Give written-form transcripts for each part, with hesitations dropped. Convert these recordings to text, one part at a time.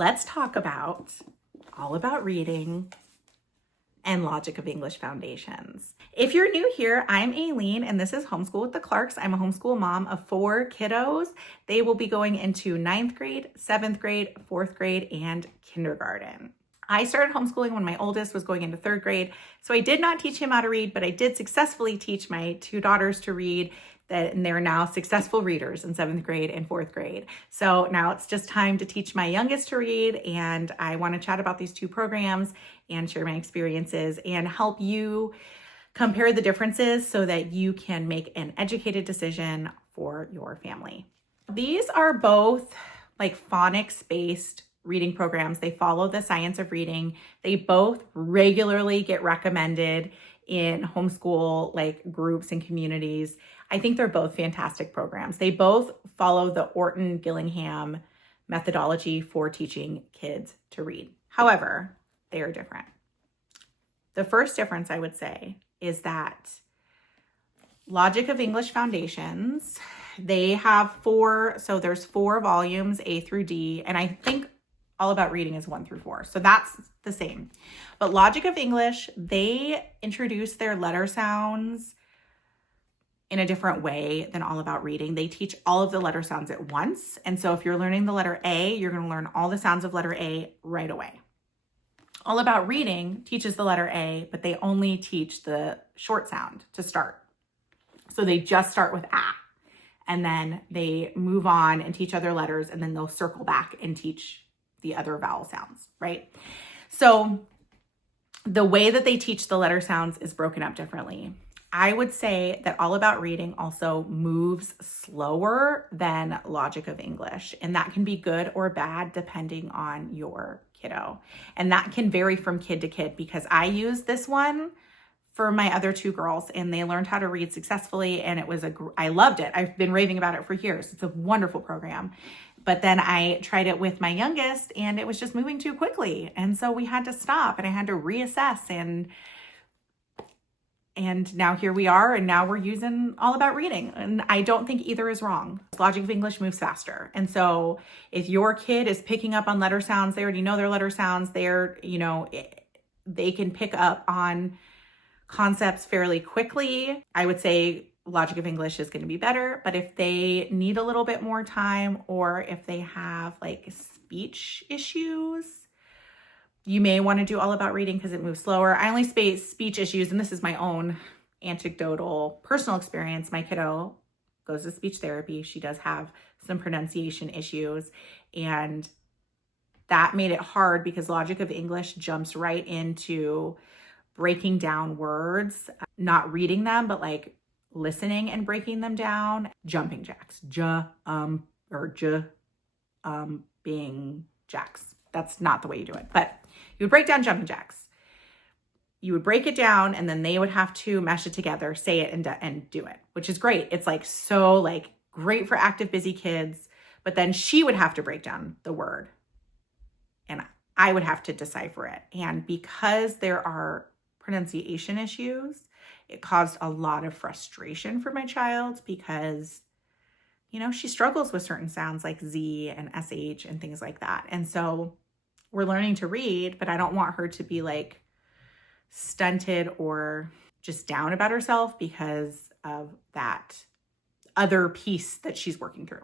let's talk about all about reading and logic of English foundations. If you're new here, I'm Aileen and this is Homeschool with the Clarks. I'm a homeschool mom of 4 kiddos. They will be going into 9th grade, 7th grade, 4th grade, and kindergarten. I started homeschooling when my oldest was going into 3rd grade, so I did not teach him how to read, but I did successfully teach my 2 daughters to read, and they're now successful readers in 7th grade and 4th grade. So now it's just time to teach my youngest to read, and I want to chat about these 2 programs and share my experiences and help you compare the differences so that you can make an educated decision for your family. These are both like phonics-based reading programs. They follow the science of reading. They both regularly get recommended in homeschool like groups and communities. I think they're both fantastic programs. They both follow the Orton-Gillingham methodology for teaching kids to read. However, they are different. The first difference I would say is that Logic of English Foundations, they have 4, so there's 4 volumes, A through D, and I think All About Reading is 1 through 4. So that's the same. But Logic of English, they introduce their letter sounds in a different way than All About Reading. They teach all of the letter sounds at once. And so if you're learning the letter A, you're going to learn all the sounds of letter A right away. All About Reading teaches the letter A, but they only teach the short sound to start. So they just start with A, and then they move on and teach other letters, and then they'll circle back and teach the other vowel sounds, right? So the way that they teach the letter sounds is broken up differently. I would say that All About Reading also moves slower than Logic of English, and that can be good or bad depending on your kiddo. And that can vary from kid to kid because I used this one for my other 2 girls and they learned how to read successfully, and I loved it. I've been raving about it for years. It's a wonderful program. But then I tried it with my youngest and it was just moving too quickly. And so we had to stop and I had to reassess, and now here we are, and now we're using All About Reading. And I don't think either is wrong. Logic of English moves faster. And so if your kid is picking up on letter sounds, they already know their letter sounds, they can pick up on concepts fairly quickly. I would say Logic of English is going to be better, but if they need a little bit more time, or if they have like speech issues, you may want to do All About Reading because it moves slower. I only say speech issues, and this is my own anecdotal personal experience. My kiddo goes to speech therapy. She does have some pronunciation issues, and that made it hard because Logic of English jumps right into breaking down words, not reading them, but like listening and breaking them down. Jumping jacks, being jacks. That's not the way you do it, but you would break down jumping jacks. You would break it down, and then they would have to mesh it together, say it, and do it, which is great. It's like so like great for active, busy kids. But then she would have to break down the word, and I would have to decipher it. And because there are pronunciation issues, it caused a lot of frustration for my child because, she struggles with certain sounds like Z and SH and things like that. And so we're learning to read, but I don't want her to be like stunted or just down about herself because of that other piece that she's working through.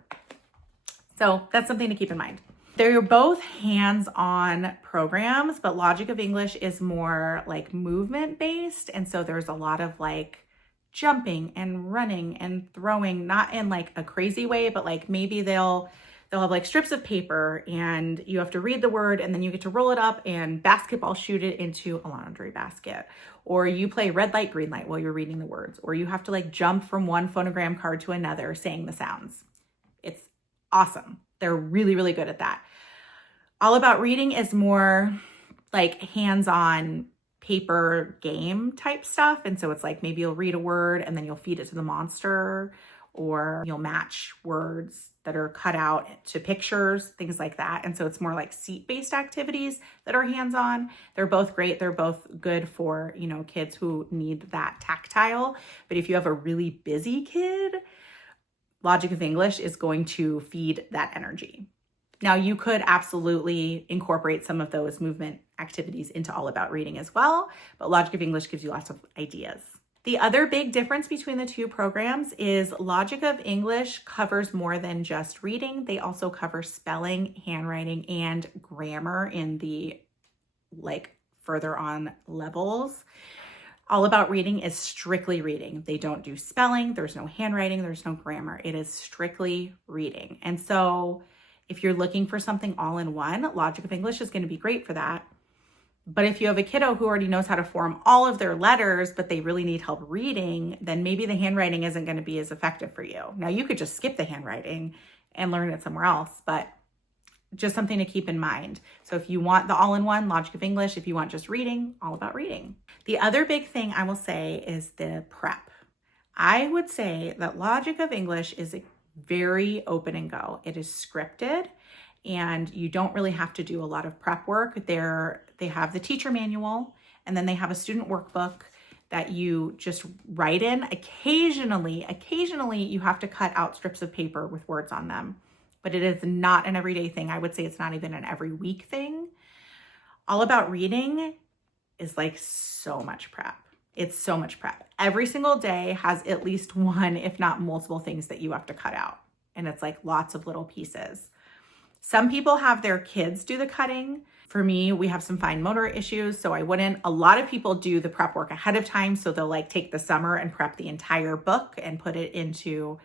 So that's something to keep in mind. They're both hands-on programs, but Logic of English is more like movement-based. And so there's a lot of like jumping and running and throwing, not in like a crazy way, but like maybe they'll have like strips of paper and you have to read the word and then you get to roll it up and basketball shoot it into a laundry basket. Or you play red light, green light while you're reading the words. Or you have to like jump from one phonogram card to another saying the sounds. It's awesome. They're really, really good at that. All About Reading is more like hands-on paper game type stuff. And so it's like maybe you'll read a word and then you'll feed it to the monster, or you'll match words that are cut out to pictures, things like that. And so it's more like seat-based activities that are hands-on. They're both great. They're both good for, kids who need that tactile. But if you have a really busy kid, Logic of English is going to feed that energy. Now, you could absolutely incorporate some of those movement activities into All About Reading as well, but Logic of English gives you lots of ideas. The other big difference between the two programs is Logic of English covers more than just reading. They also cover spelling, handwriting, and grammar in the further on levels. All About Reading is strictly reading. They don't do spelling. There's no handwriting. There's no grammar. It is strictly reading. And so if you're looking for something all in one, Logic of English is going to be great for that. But if you have a kiddo who already knows how to form all of their letters, but they really need help reading, then maybe the handwriting isn't going to be as effective for you. Now, you could just skip the handwriting and learn it somewhere else, but just something to keep in mind. So if you want the all-in-one, Logic of English. If you want just reading, All About Reading. The other big thing I will say is the prep. I would say that Logic of English is very open and go. It is scripted, and you don't really have to do a lot of prep work. They have the teacher manual, and then they have a student workbook that you just write in. Occasionally you have to cut out strips of paper with words on them, but it is not an everyday thing. I would say it's not even an every week thing. All About Reading is like so much prep. It's so much prep. Every single day has at least one, if not multiple things that you have to cut out. And it's like lots of little pieces. Some people have their kids do the cutting. For me, we have some fine motor issues, so I wouldn't. A lot of people do the prep work ahead of time. So they'll take the summer and prep the entire book and put it into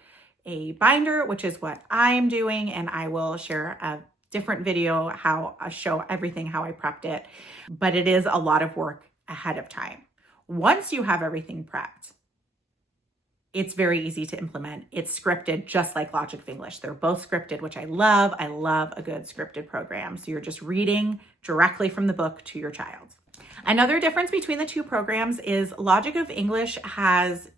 a binder, which is what I am doing. And I will share a different video how I show everything, how I prepped it. But it is a lot of work ahead of time. Once you have everything prepped, it's very easy to implement. It's scripted just like Logic of English. They're both scripted, which I love. I love a good scripted program. So you're just reading directly from the book to your child. Another difference between the two programs is Logic of English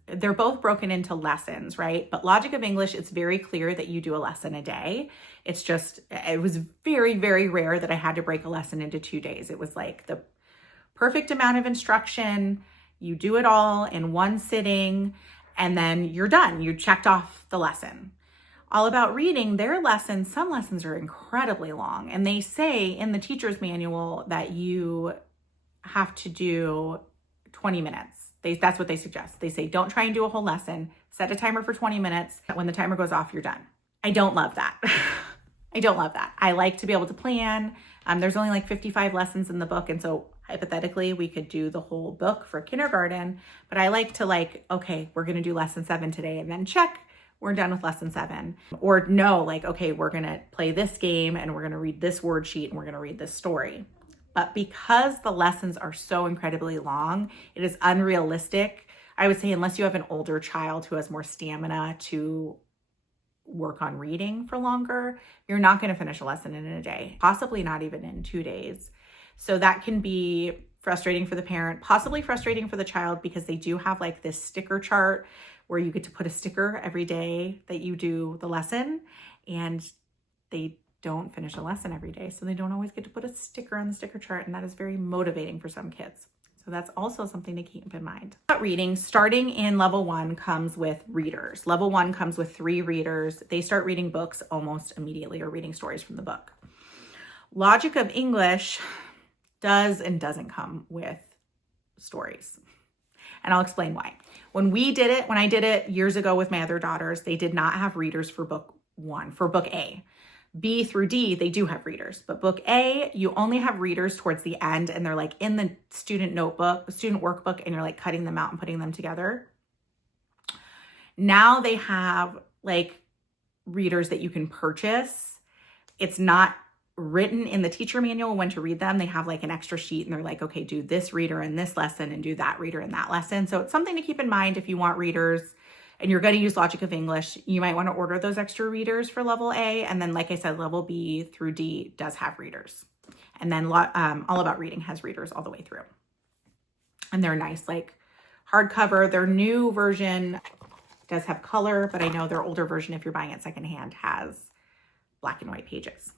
they're both broken into lessons, right? But Logic of English, it's very clear that you do a lesson a day. It was very, very rare that I had to break a lesson into 2 days. It was like the perfect amount of instruction. You do it all in one sitting, and then you're done. You checked off the lesson. All About Reading, some lessons are incredibly long. And they say in the teacher's manual that you have to do 20 minutes. That's what they suggest. They say, don't try and do a whole lesson. Set a timer for 20 minutes. When the timer goes off, you're done. I don't love that. I don't love that. I like to be able to plan. There's only 55 lessons in the book. And so hypothetically, we could do the whole book for kindergarten, but I like to okay, we're going to do lesson 7 today, and then check, we're done with lesson 7. Or no, okay, we're going to play this game and we're going to read this word sheet and we're going to read this story. But because the lessons are so incredibly long, it is unrealistic. I would say unless you have an older child who has more stamina to work on reading for longer, you're not going to finish a lesson in a day, possibly not even in 2 days. So that can be frustrating for the parent, possibly frustrating for the child, because they do have this sticker chart where you get to put a sticker every day that you do the lesson, and they don't finish a lesson every day. So they don't always get to put a sticker on the sticker chart, and that is very motivating for some kids. So that's also something to keep in mind. Reading, starting in level 1 comes with readers. Level 1 comes with 3 readers. They start reading books almost immediately, or reading stories from the book. Logic of English does and doesn't come with stories. And I'll explain why. When I did it years ago with my other daughters, they did not have readers for book 1, for book A. B through D, they do have readers, but book A, you only have readers towards the end, and they're in the student workbook, and you're cutting them out and putting them together. Now they have readers that you can purchase. It's not written in the teacher manual when to read them. They have an extra sheet, and they're okay, do this reader in this lesson and do that reader in that lesson. So it's something to keep in mind if you want readers and you're going to use Logic of English. You might want to order those extra readers for level A. And then, like I said, level B through D does have readers. And then All About Reading has readers all the way through. And they're nice, hardcover. Their new version does have color, but I know their older version, if you're buying it secondhand, has black and white pages.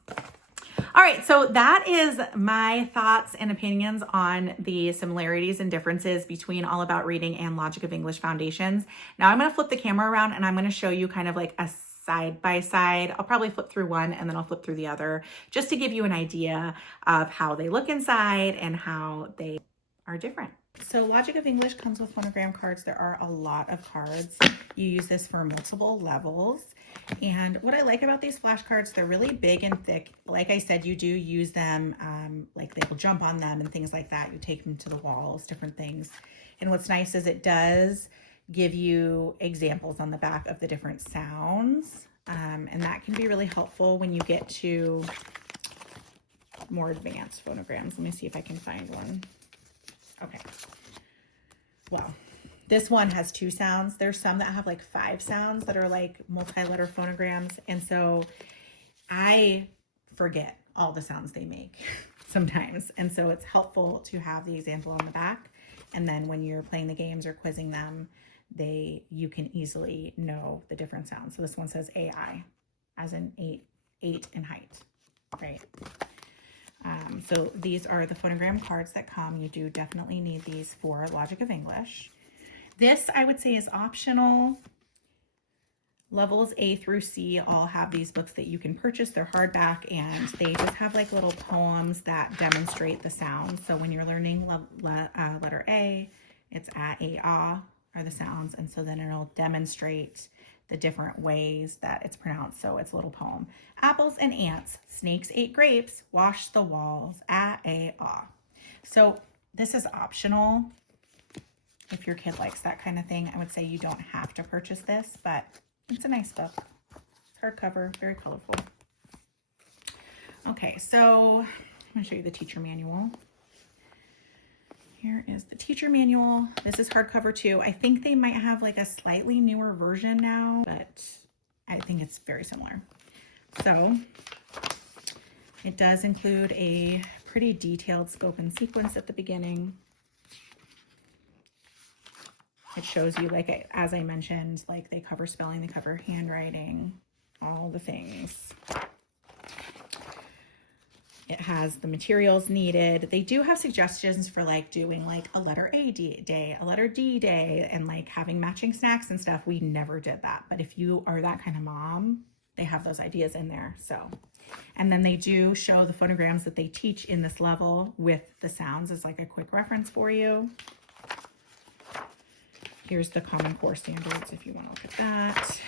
All right, so that is my thoughts and opinions on the similarities and differences between All About Reading and Logic of English Foundations. Now I'm going to flip the camera around, and I'm going to show you kind of a side by side. I'll probably flip through one and then I'll flip through the other just to give you an idea of how they look inside and how they are different. So Logic of English comes with phonogram cards. There are a lot of cards. You use this for multiple levels. And what I like about these flashcards, they're really big and thick. Like I said, you do use them, like they will jump on them and things like that. You take them to the walls, different things. And what's nice is it does give you examples on the back of the different sounds. And that can be really helpful when you get to more advanced phonograms. Let me see if I can find one. Okay. Well, this one has 2 sounds. There's some that have like 5 sounds that are like multi-letter phonograms. And so I forget all the sounds they make sometimes. And so it's helpful to have the example on the back. And then when you're playing the games or quizzing them, you can easily know the different sounds. So this one says AI, as in 8 in height, right? So these are the phonogram cards that come. You do definitely need these for Logic of English. This, I would say, is optional. Levels A through C all have these books that you can purchase. They're hardback, and they just have like little poems that demonstrate the sounds. So when you're learning letter A, it's ah are the sounds, and so then it'll demonstrate the different ways that it's pronounced. So it's a little poem. Apples and ants, snakes ate grapes, washed the walls, ah. So this is optional. If your kid likes that kind of thing, I would say you don't have to purchase this, but it's a nice book. It's hardcover, very colorful. Okay, so I'm gonna show you the teacher manual. Here is the teacher manual. This is hardcover too. I think they might have like a slightly newer version now, but I think it's very similar. So it does include a pretty detailed scope and sequence at the beginning. It shows you, like, as I mentioned, like they cover spelling, they cover handwriting, all the things. It has the materials needed. They do have suggestions for like doing like a letter A day, a letter D day, and like having matching snacks and stuff. We never did that. But if you are that kind of mom, they have those ideas in there. So, and then they do show the phonograms that they teach in this level with the sounds as like a quick reference for you. Here's the Common Core standards if you want to look at that.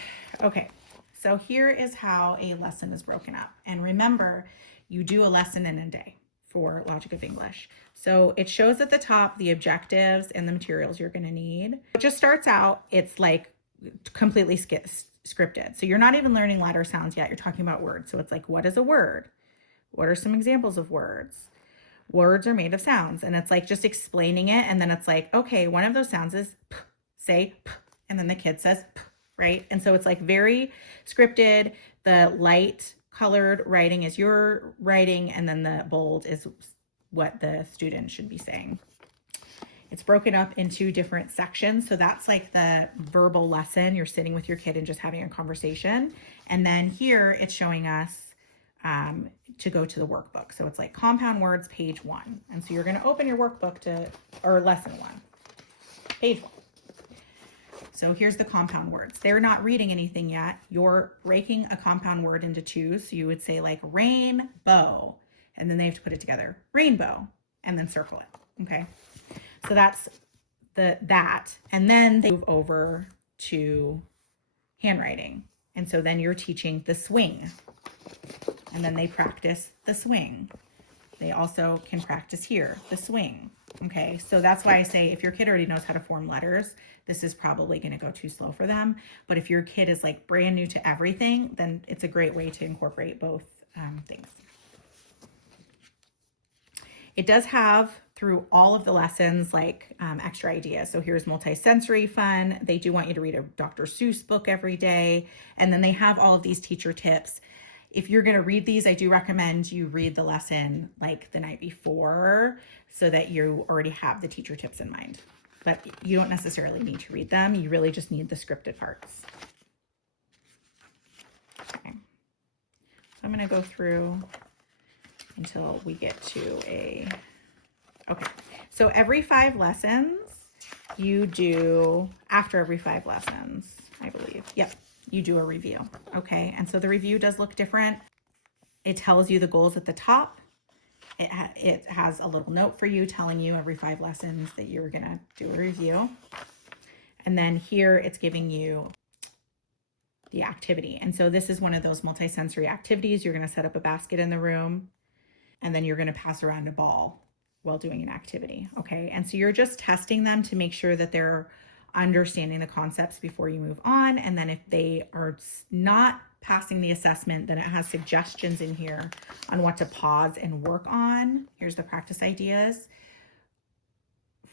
Okay, so here is how a lesson is broken up. And remember, you do a lesson in a day for Logic of English. So it shows at the top the objectives and the materials you're going to need. It just starts out, it's like completely scripted. So you're not even learning letter sounds yet. You're talking about words. So it's like, what is a word? What are some examples of words? Words are made of sounds. And it's like just explaining it. And then it's like, okay, one of those sounds is p, say p, and then the kid says p, right? And so it's like very scripted. The light colored writing is your writing, and then the bold is what the student should be saying. It's broken up into different sections. So that's like the verbal lesson. You're sitting with your kid and just having a conversation. And then here it's showing us to go to the workbook. So it's like compound words, page 1. And so you're going to open your workbook or lesson 1, page 1. So here's the compound words. They're not reading anything yet. You're breaking a compound word into 2. So you would say like rainbow, and then they have to put it together, rainbow, and then circle it. Okay. So that's that. And then they move over to handwriting. And so then you're teaching the swing, and then they practice the swing. They also can practice here, the swing. Okay. So that's why I say if your kid already knows how to form letters, this is probably going to go too slow for them. But if your kid is like brand new to everything, then it's a great way to incorporate both things. It does have through all of the lessons like extra ideas. So here's multisensory fun. They do want you to read a Dr. Seuss book every day. And then they have all of these teacher tips. If you're going to read these, I do recommend you read the lesson like the night before so that you already have the teacher tips in mind. But you don't necessarily need to read them. You really just need the scripted parts. Okay. So I'm going to go through until we get to okay. So every 5 lessons you do, after every 5 lessons, I believe. Yep. you do a review. Okay, and so the review does look different. It tells you the goals at the top. It has a little note for you telling you every 5 lessons that you're gonna do a review. And then here it's giving you the activity. And so this is one of those multisensory activities. You're gonna set up a basket in the room, and then you're gonna pass around a ball while doing an activity, okay? And so you're just testing them to make sure that they're understanding the concepts before you move on. And then if they are not passing the assessment, then it has suggestions in here on what to pause and work on. Here's the practice ideas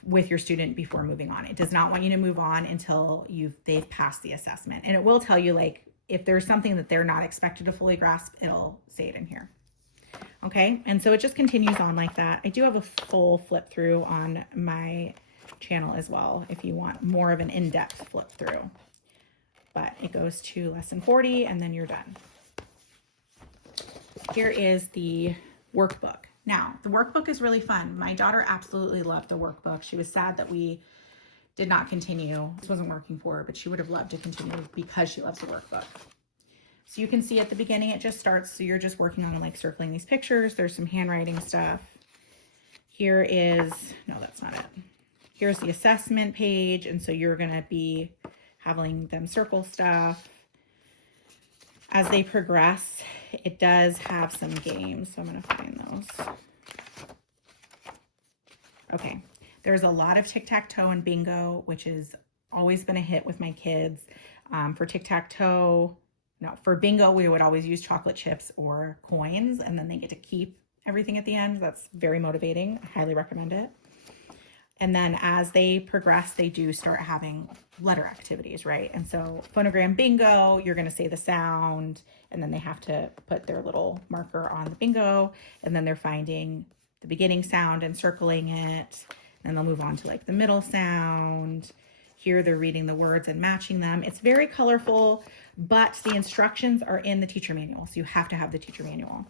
with your student before moving on. It does not want you to move on until they've passed the assessment. And it will tell you, like, if there's something that they're not expected to fully grasp, it'll say it in here. Okay, and so it just continues on like that. I do have a full flip through on my channel as well if you want more of an in-depth flip through. But it goes to lesson 40 and then you're done. Here is the workbook. Now, the workbook is really fun. My daughter absolutely loved the workbook. She was sad that we did not continue. This wasn't working for her, but she would have loved to continue because she loves the workbook. So you can see at the beginning, it just starts. So you're just working on like circling these pictures. There's some handwriting stuff. Here is, no, that's not it. Here's the assessment page. And so you're gonna be having them circle stuff. As they progress, it does have some games. So I'm gonna find those. Okay, there's a lot of tic-tac-toe and bingo, which has always been a hit with my kids. For tic-tac-toe, no, for bingo, we would always use chocolate chips or coins, and then they get to keep everything at the end. That's very motivating. I highly recommend it. And then as they progress, they do start having letter activities, right? And so phonogram bingo, you're going to say the sound, and then they have to put their little marker on the bingo, and then they're finding the beginning sound and circling it. And they'll move on to like the middle sound. Here they're reading the words and matching them. It's very colorful, but the instructions are in the teacher manual. So you have to have the teacher manual.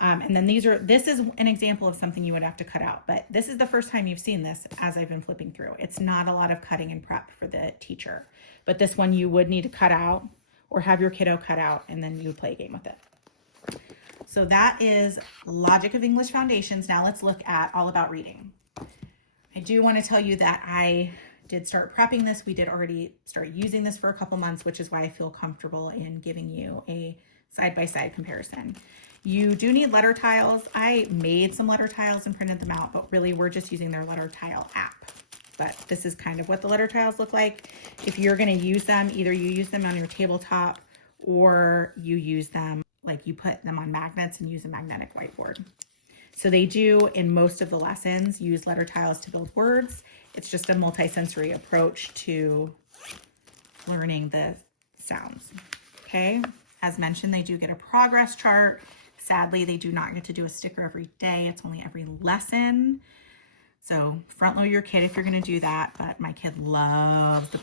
And then this is an example of something you would have to cut out, but this is the first time you've seen this as I've been flipping through. It's not a lot of cutting and prep for the teacher, but this one you would need to cut out or have your kiddo cut out, and then you would play a game with it. So that is Logic of English Foundations. Now let's look at All About Reading. I do want to tell you that I did start prepping this. We did already start using this for a couple months, which is why I feel comfortable in giving you a side-by-side comparison. You do need letter tiles. I made some letter tiles and printed them out, but really we're just using their letter tile app. But this is kind of what the letter tiles look like. If you're going to use them, either you use them on your tabletop or you use them, like you put them on magnets and use a magnetic whiteboard. So they do, in most of the lessons, use letter tiles to build words. It's just a multisensory approach to learning the sounds. Okay, as mentioned, they do get a progress chart. Sadly, they do not get to do a sticker every day. It's only every lesson. So front load your kid if you're going to do that, but my kid loves the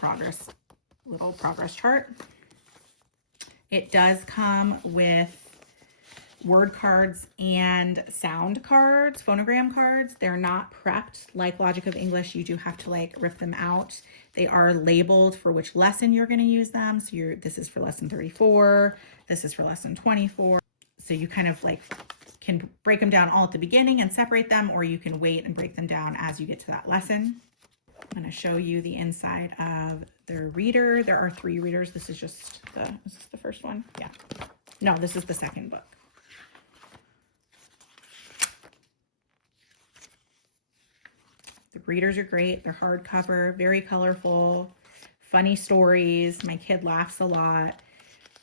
little progress chart. It does come with word cards and sound cards, phonogram cards. They're not prepped like Logic of English. You do have to like rip them out. They are labeled for which lesson you're going to use them. So this is for lesson 34. This is for lesson 24. So you kind of like can break them down all at the beginning and separate them, or you can wait and break them down as you get to that lesson. I'm going to show you the inside of the reader. There are 3 readers. This is just is this the first one? Yeah. No, this is the second book. The readers are great. They're hardcover, very colorful, funny stories. My kid laughs a lot.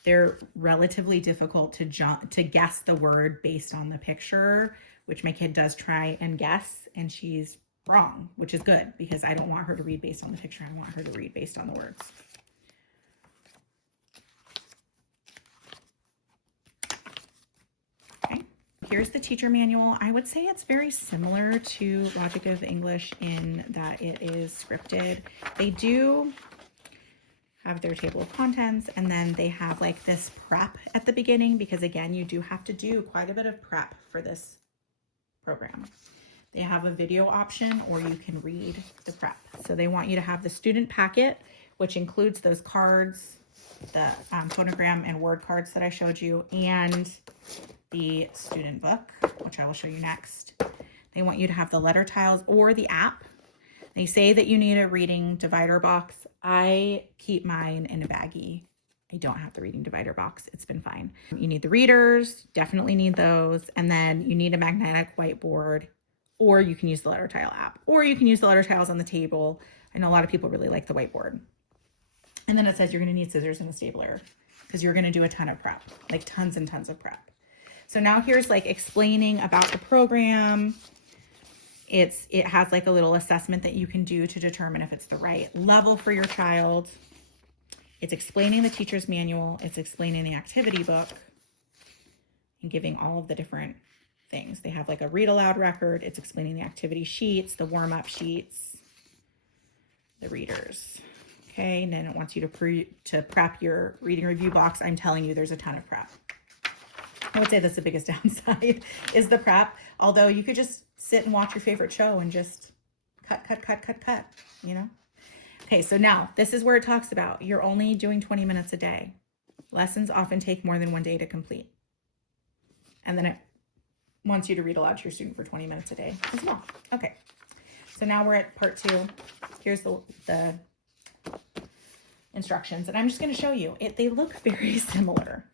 They're relatively difficult to guess the word based on the picture, which my kid does try and guess, and she's wrong, which is good because I don't want her to read based on the picture. I want her to read based on the words. Okay, here's the teacher manual. I would say it's very similar to Logic of English in that it is scripted. They do have their table of contents, and then they have like this prep at the beginning because again, you do have to do quite a bit of prep for this program. They have a video option, or you can read the prep. So they want you to have the student packet, which includes those cards the phonogram and word cards that I showed you, and the student book, which I will show you next. They want you to have the letter tiles or the app. They say that you need a reading divider box. I keep mine in a baggie. I don't have the reading divider box. It's been fine. You need the readers, definitely need those. And then you need a magnetic whiteboard, or you can use the letter tile app, or you can use the letter tiles on the table. I know a lot of people really like the whiteboard. And then it says you're gonna need scissors and a stapler because you're gonna do a ton of prep, like tons and tons of prep. So now here's like explaining about the program. It has like a little assessment that you can do to determine if it's the right level for your child. It's explaining the teacher's manual. It's explaining the activity book and giving all of the different things. They have like a read aloud record. It's explaining the activity sheets, the warm-up sheets, the readers. Okay, and then it wants you to prep your reading review box. I'm telling you, there's a ton of prep. I would say that's the biggest downside is the prep. Although you could just sit and watch your favorite show and just cut, you know? Okay, so now this is where it talks about you're only doing 20 minutes a day. Lessons often take more than one day to complete. And then it wants you to read aloud to your student for 20 minutes a day as well. Okay, so now we're at part 2. Here's the instructions, and I'm just going to show you. They look very similar,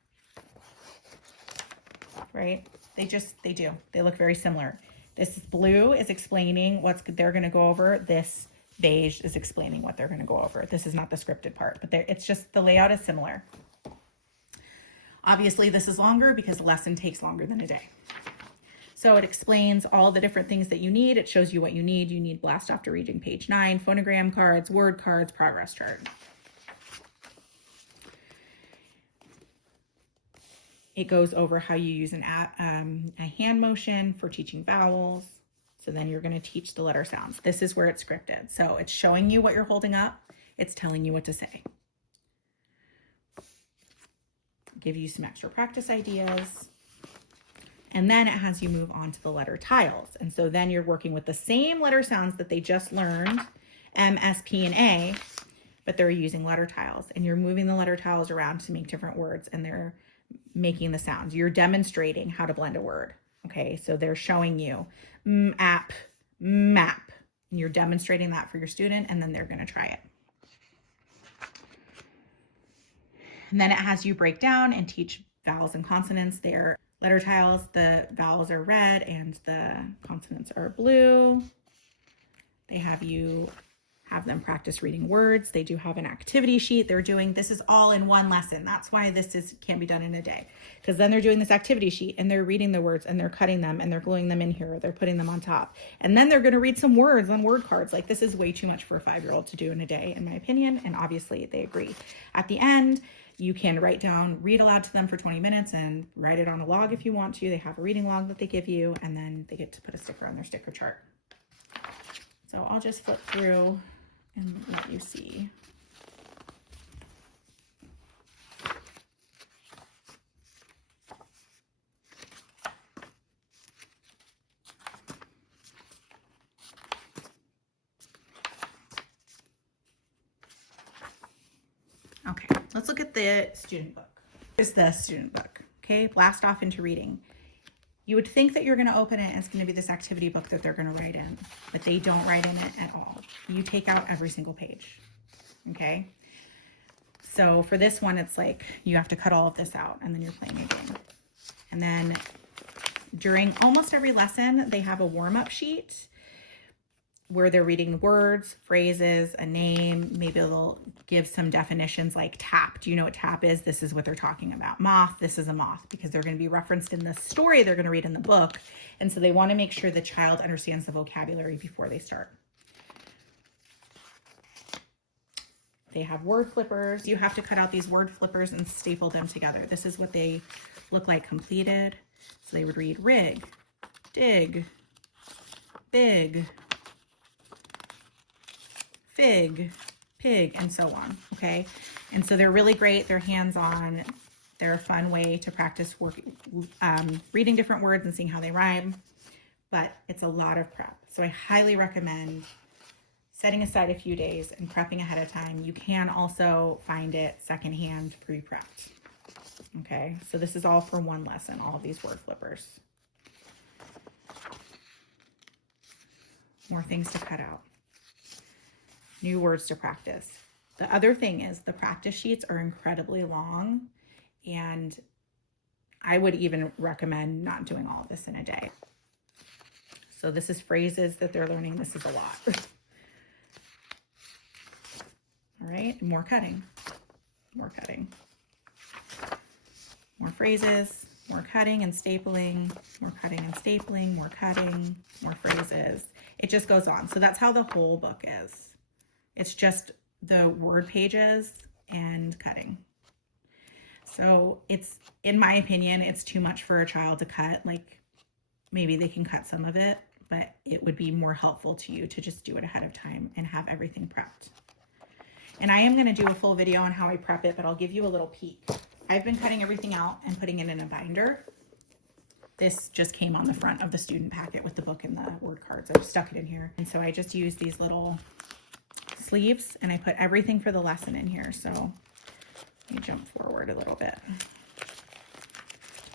right? They do. They look very similar. This blue is explaining what they're going to go over. This beige is explaining what they're going to go over. This is not the scripted part, but it's just the layout is similar. Obviously, this is longer because the lesson takes longer than a day. So it explains all the different things that you need. It shows you what you need. You need blast after reading page 9, phonogram cards, word cards, progress chart. It goes over how you use a hand motion for teaching vowels. So then you're going to teach the letter sounds. This is where it's scripted. So it's showing you what you're holding up. It's telling you what to say. Give you some extra practice ideas. And then it has you move on to the letter tiles. And so then you're working with the same letter sounds that they just learned, M, S, P, and A, but they're using letter tiles. And you're moving the letter tiles around to make different words, and they're making the sounds. You're demonstrating how to blend a word. Okay, so they're showing you map, map. And you're demonstrating that for your student, and then they're going to try it. And then it has you break down and teach vowels and consonants. They're letter tiles. The vowels are red and the consonants are blue. They have them practice reading words. They do have an activity sheet they're doing. This is all in one lesson. That's why this can't be done in a day, because then they're doing this activity sheet and they're reading the words and they're cutting them and they're gluing them in here. Or they're putting them on top. And then they're going to read some words on word cards. Like, this is way too much for a 5-year-old to do in a day, in my opinion. And obviously they agree. At the end, you can read aloud to them for 20 minutes and write it on a log if you want to. They have a reading log that they give you, and then they get to put a sticker on their sticker chart. So I'll just flip through and let you see. Okay, let's look at the student book. Here's the student book. Okay, blast off into reading. You would think that you're going to open it and it's going to be this activity book that they're going to write in, but they don't write in it at all. You take out every single page. Okay, so for this one, it's like you have to cut all of this out, and then you're playing a game. And then during almost every lesson, they have a warm-up sheet where they're reading the words, phrases, a name. Maybe they'll give some definitions like tap. Do you know what tap is? This is what they're talking about. Moth, this is a moth, because they're going to be referenced in the story they're going to read in the book. And so they want to make sure the child understands the vocabulary before they start. They have word flippers. You have to cut out these word flippers and staple them together. This is what they look like completed. So they would read rig, dig, big, fig, pig, and so on. Okay, and so they're really great. They're hands-on. They're a fun way to practice reading different words and seeing how they rhyme, but it's a lot of prep. So I highly recommend setting aside a few days and prepping ahead of time. You can also find it secondhand pre-prepped. Okay, so this is all for one lesson, all of these word flippers. More things to cut out. New words to practice. The other thing is the practice sheets are incredibly long, and I would even recommend not doing all of this in a day. So this is phrases that they're learning. This is a lot. All right, more cutting, more cutting. More phrases, more cutting and stapling, more cutting and stapling, more cutting, more phrases. It just goes on. So that's how the whole book is. It's just the word pages and cutting. So it's, in my opinion, it's too much for a child to cut. Like maybe they can cut some of it, but it would be more helpful to you to just do it ahead of time and have everything prepped. And I am going to do a full video on how I prep it, but I'll give you a little peek. I've been cutting everything out and putting it in a binder. This just came on the front of the student packet with the book and the word cards. I've stuck it in here. And so I just use these little sleeves and I put everything for the lesson in here. So let me jump forward a little bit.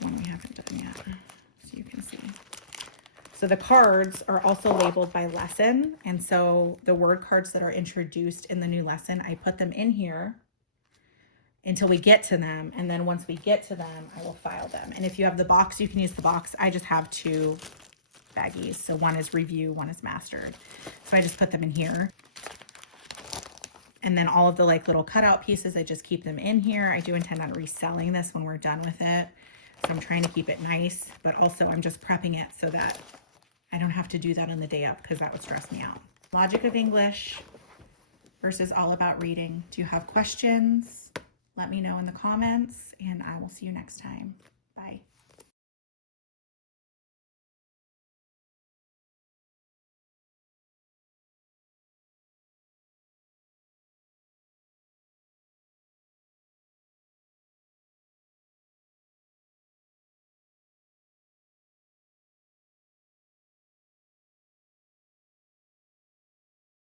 One we haven't done yet, so you can see. So the cards are also labeled by lesson. And so the word cards that are introduced in the new lesson, I put them in here until we get to them. And then once we get to them, I will file them. And if you have the box, you can use the box. I just have two baggies. So one is review, one is mastered. So I just put them in here. And then all of the like little cutout pieces, I just keep them in here. I do intend on reselling this when we're done with it. So I'm trying to keep it nice, but also I'm just prepping it so that I don't have to do that on the day up because that would stress me out. Logic of English versus all about reading. Do you have questions? Let me know in the comments and I will see you next time.